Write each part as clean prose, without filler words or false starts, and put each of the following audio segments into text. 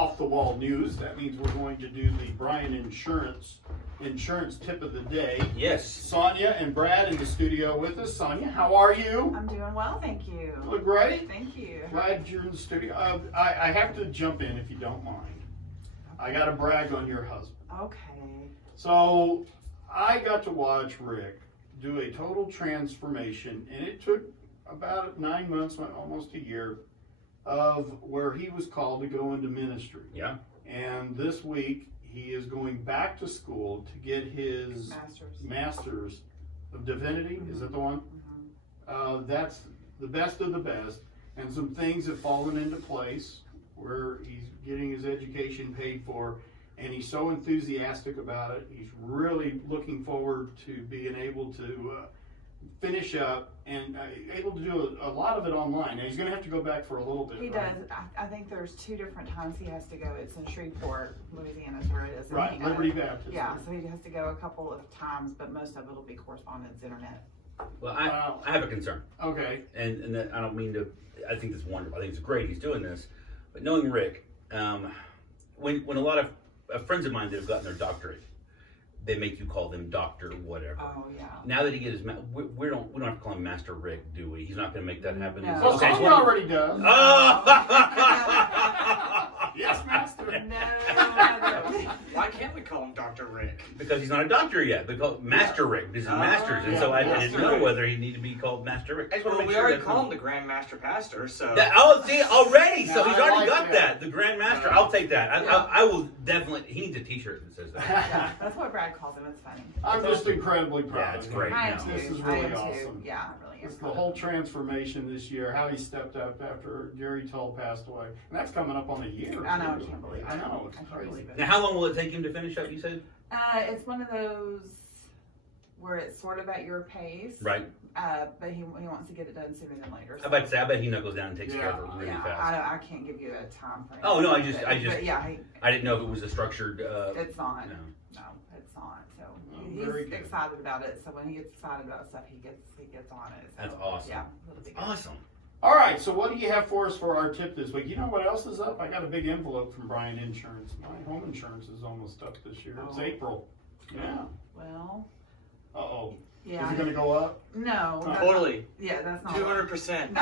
off the wall news. That means we're going to do the Brian Insurance tip of the day. Yes. Sonia and Brad in the studio with us. Sonia, how are you? I'm doing well, thank you. Look great. Thank you. Glad you're in the studio. I have to jump in if you don't mind. I got to brag on your husband. Okay. So I got to watch Rick do a total transformation, and it took about 9 months, almost a year, of where he was called to go into ministry. Yeah. And this week he is going back to school to get his master's of divinity. Mm-hmm. Is that the one? Mm-hmm. That's the best of the best, and some things have fallen into place where he's getting his education paid for, and he's so enthusiastic about it. He's really looking forward to being able to finish up and able to do a lot of it online. Now he's going to have to go back for a little bit. He right? does. I think there's 2 different times he has to go. It's in Shreveport, Louisiana is where it is. And Right, Liberty Baptist. Yeah, so he has to go a couple of times, but most of it will be correspondence, internet. Well, I have a concern. Okay. And that, I don't mean to, I think it's wonderful. I think it's great he's doing this. But knowing Rick, when a lot of friends of mine that have gotten their doctorate, they make you call them Doctor whatever. Oh, yeah. Now that he gets his, we don't have to call him Master Rick, do we? He's not going to make that happen. No. Well, Okay, Sonia already does. Oh! Yes, Master. No. Why can't we call him Dr. Rick? Because he's not a doctor yet. They call Master Rick. This is Masters, and so I didn't know whether he needed to be called Master Rick. I just want to Well, make we sure already that- call him the Grand Master Pastor, so. See, already. So he's I already like got that. that. The Grand Master. I'll take that. I will definitely. He needs a T-shirt that says that. Yeah, that's what Brad calls him. It's funny. I'm just incredibly proud. Yeah, it's of him. great. I am no. too. This is I really am awesome. too. Yeah, I really am. It's the whole transformation this year, how he stepped up after Jerry Tull passed away. And that's coming up on a year. I know, too. I can't believe it. I know, it's I can't crazy. believe it. Now, how long will it take him to finish up? You said. It's one of those where it's sort of at your pace. Right. But he wants to get it done sooner than later. I bet say. I bet he knuckles down and takes care of it really yeah, fast. I can't give you a time frame. Oh, no, I but just- yeah, I didn't know if it was a structured. it's not. No. No, it's not. So very he's good. excited about it. So when he gets excited about stuff, he gets on it. So, That's awesome. Yeah, it'll be good. Awesome. All right, so what do you have for us for our tip this week? You know what else is up? I got a big envelope from Brian Insurance. My home insurance is almost up this year. It's Oh. April. Yeah. Well, Uh-oh. yeah. Is it going to go up? No. that's Totally. not- Yeah, that's not. 200%.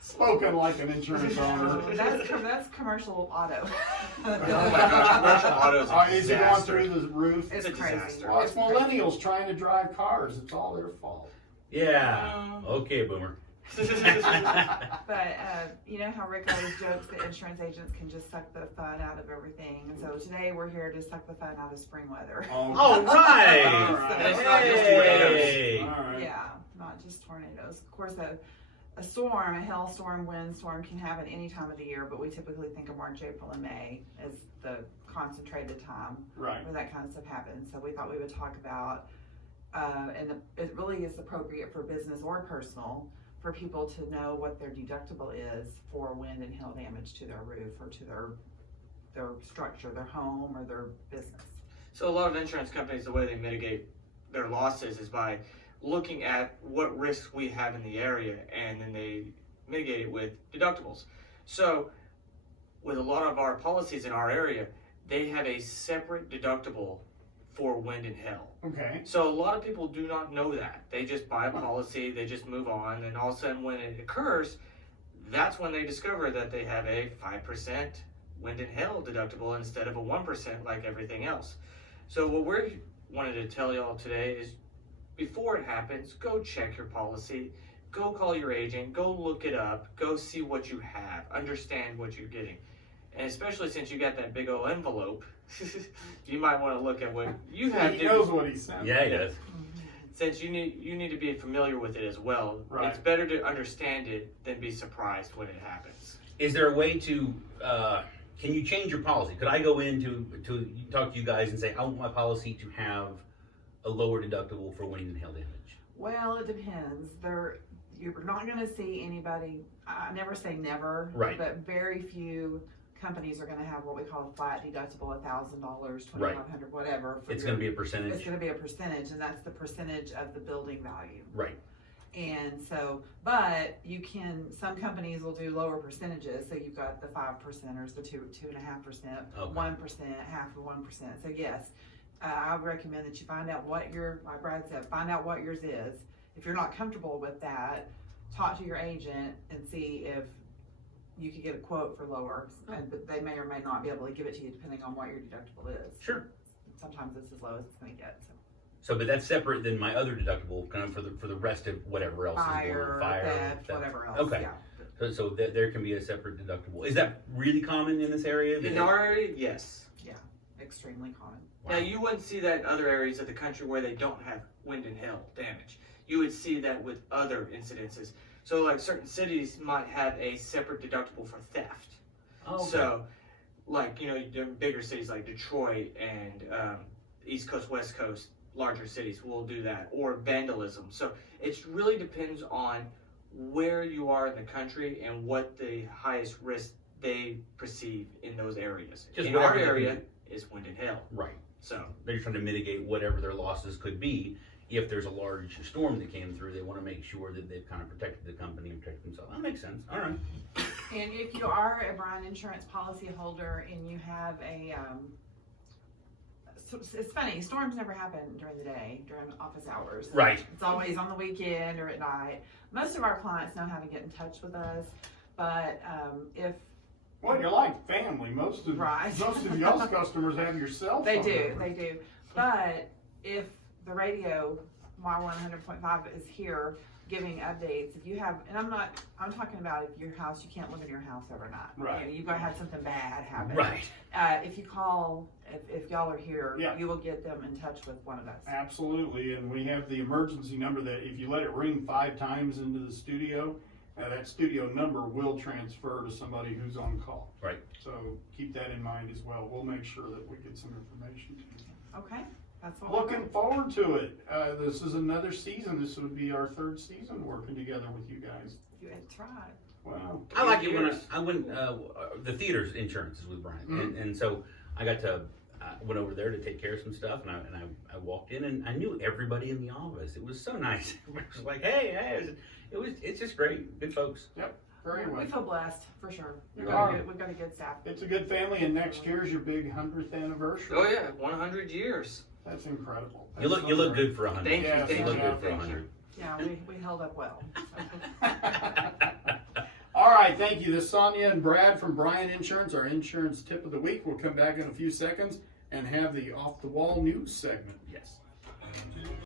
Spoken like an insurance owner. That's commercial auto. Oh my gosh, commercial autos are Is it going disaster. through the roof? It's It's a crazy. disaster. Well, it's millennials trying to drive cars. It's all their fault. Yeah. Okay, Boomer. But you know how Rick always jokes that insurance agents can just suck the fun out of everything. And so today we're here to suck the fun out of spring weather. All All right. right. It's not just tornadoes. Hey. All right. Yeah, not just tornadoes. Of course, a storm, a hailstorm, windstorm can happen any time of the year, but we typically think of March, April, and May as the concentrated time Right. where that kind of stuff happens. So we thought we would talk about, and it really is appropriate for business or personal, for people to know what their deductible is for wind and hail damage to their roof or to their structure, their home or their business. So a lot of insurance companies, the way they mitigate their losses is by looking at what risks we have in the area, and then they mitigate it with deductibles. So with a lot of our policies in our area, they have a separate deductible for wind and hail. Okay. So a lot of people do not know that. They just buy a policy, they just move on, and all of a sudden when it occurs, that's when they discover that they have a 5% wind and hail deductible instead of a 1% like everything else. So what we're wanted to tell y'all today is, before it happens, go check your policy, go call your agent, go look it up, go see what you have, understand what you're getting. And especially since you got that big old envelope, you might want to look at what you have. He knows what he's saying. Yeah, he does. Since you need to be familiar with it as well. Right. It's better to understand it than be surprised when it happens. Is there a way to? Can you change your policy? Could I go in to talk to you guys and say I want my policy to have a lower deductible for wind and hail damage? Well, it depends. You're not going to see anybody, I never say never, Right. but very few companies are going to have what we call a flat deductible, $1,000, $2,500, whatever. It's going to be a It's percentage. going to be a percentage, and that's the percentage of the building value. Right. And so, but you can, some companies will do lower percentages, so you've got the 5%ers, the 2.5%, Okay. 1%, half of 1%. So yes, I would recommend that you find out what like Brad said, find out what yours is. If you're not comfortable with that, talk to your agent and see if you could get a quote for lower, but they may or may not be able to give it to you depending on what your deductible is. Sure. Sometimes it's as low as it's gonna get, so. So, but that's separate than my other deductible, kind of for the rest of whatever else is going on. Theft, whatever else, Okay. yeah. So there can be a separate deductible. Is that really common in this area? In our area, yes. Extremely common. Wow. Now, you wouldn't see that in other areas of the country where they don't have wind and hail damage. You would see that with other incidences. So, like, certain cities might have a separate deductible for theft. Oh, okay. So, like, you know, bigger cities like Detroit and East Coast, West Coast, larger cities will do that. Or vandalism. So, it really depends on where you are in the country and what the highest risk they perceive in those areas. Just in our whatever they area can- is wind and hail. Right. So, They're trying to mitigate whatever their losses could be. If there's a large storm that came through, they want to make sure that they've kind of protected the company and protected themselves. That makes sense. All right. And if you are a Bryan Insurance policy holder and you have a, so it's funny, storms never happen during the day, during office hours. Right. It's always on the weekend or at night. Most of our clients know how to get in touch with us, but if Well, you're like family. Most of Right. y'all's customers have your cell phone. they do, number. they do. But if the radio, Y100.5 is here giving updates, if you have, and I'm talking about if your house, you can't live in your house overnight. Right. You know, you've got to have something bad happen. Right. If you call, if y'all are here, Yeah. you will get them in touch with one of us. Absolutely, and we have the emergency number that if you let it ring 5 times into the studio, that studio number will transfer to somebody who's on call. Right. So keep that in mind as well. We'll make sure that we get some information to you. Okay, that's what we're Looking forward to it. This is another season. This would be our 3rd season working together with you guys. You had tried. Wow. I like it when Years. I went, the theater's insurance is with Brian. Mhm. And so I got to, went over there to take care of some stuff, and I walked in and I knew everybody in the office. It was so nice. It was like, hey, it's just great. Good folks. Very We well. feel blessed, for sure. We've You got, are. we've got a good staff. It's a good family, and next year's your big 100th anniversary. oh yeah, 100 years. That's incredible. You look good for 100. Thank you, Yeah, thank You look you, good for thank you. 100. Yeah, we held up well. All right, thank you. This is Sonia and Brad from Bryan Insurance, our insurance tip of the week. We'll come back in a few seconds and have the off the wall news segment. Yes.